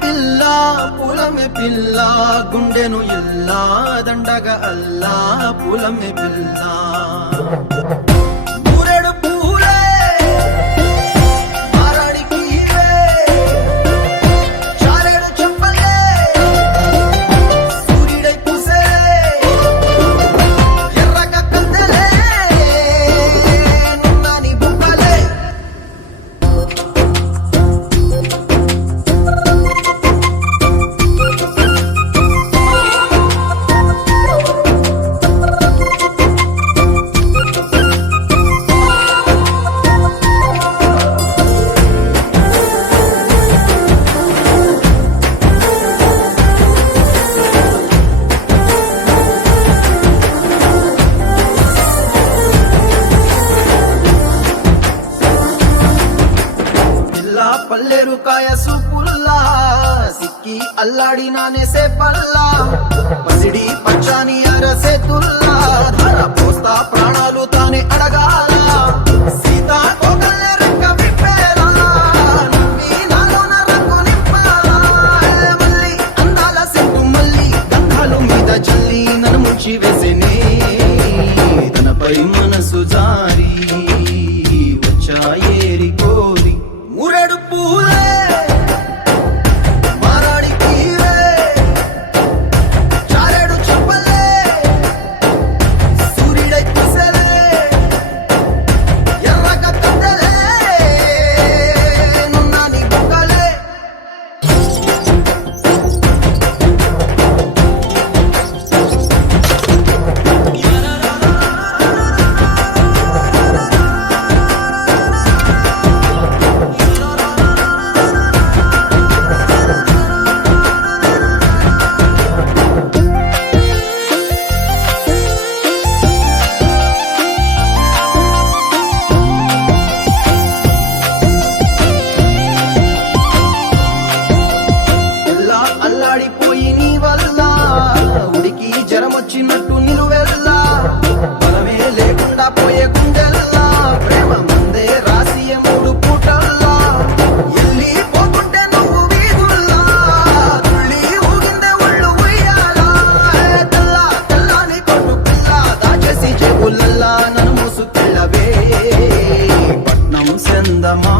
పిల్ల పూలమే పిల్ల గుండెను ఇల్లా దండగా అల్లా పూలమే పిల్ల పూరెడు పూలే మారాడికి చారెడు చెప్పలే సూర్యుడై పూసే ఎర్రగా కందలే నున్నాని బుక్కలే పల్లెరు కాయ సూపుల్లా సిక్కి అల్లాడి నానేసే పల్లా పసిడి పచ్చాని అరసే తుల్లా ధర పోస్తా ప్రాణాలు తానే అడగాల సీతా కోగల్లే రెక్క విప్పేలా నవ్వి నాలోన రంగు నింపాలా మళ్ళీ అందాల సెట్టు మళ్ళీ గంధాలు మీద జల్లి నన్ను ముంచి వేసేనే తనపై మనసు జారి వచ్చాయేరి కోరి మూరెడు పూలే మారాడికి చారెడు చెప్పలే సూర్యుడై పూసలే ఎర్రగా కందలే నున్నాని బుక్కలే అల్లాడిపోయి నీ వల్ల ఉడికి జరమొచ్చినట్టు నిలువెల్లా బలమే లేకుండా పోయే గుండెల్లా ప్రేమ మందే రాసియ మూడు పూటల్లా ఎల్లి పోతుంటే నువ్వు వీధుల్లా తుళ్ళి ఊగిందే ఒళ్ళు ఉయ్యాలా తెల్లా తెల్లాని కొట్టు పిల్ల దాచేసి చెవులల్లా నన్ను మోసుకెళ్ళవే పట్నం సెందమా